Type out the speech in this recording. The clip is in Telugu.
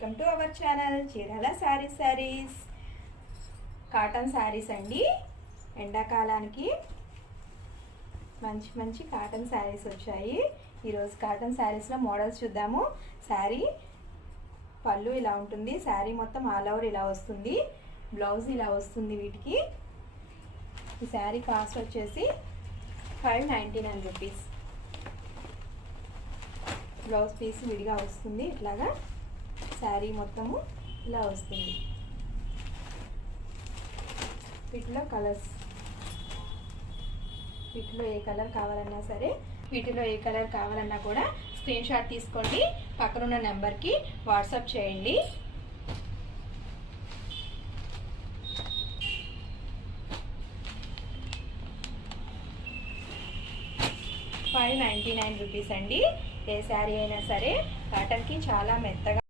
Welcome to our channel Chirala saris. Cotton saris అండి. ఎండాకాలానికి మంచి మంచి కాటన్ శారీస్ వచ్చాయి. ఈరోజు కాటన్ శారీస్లో మోడల్స్ చూద్దాము. శారీ పళ్ళు ఇలా ఉంటుంది, శారీ మొత్తం ఆల్ ఓవర్ ఇలా వస్తుంది, బ్లౌజ్ ఇలా వస్తుంది. వీటికి ఈ శారీ కాస్ట్ వచ్చేసి 599 రూపీస్. బ్లౌజ్ పీస్ విడిగా వస్తుంది, ఇట్లాగా శారీ మొత్తము ఇలా వస్తుంది. వీటిలో కలర్స్, వీటిలో ఏ కలర్ కావాలన్నా సరే, వీటిలో ఏ కలర్ కావాలన్నా కూడా స్క్రీన్ షాట్ తీసుకోండి, పక్కనున్న నెంబర్కి వాట్సాప్ చేయండి. ₹599 అండి. ఏ శారీ అయినా సరే కాటన్కి చాలా మెత్తగా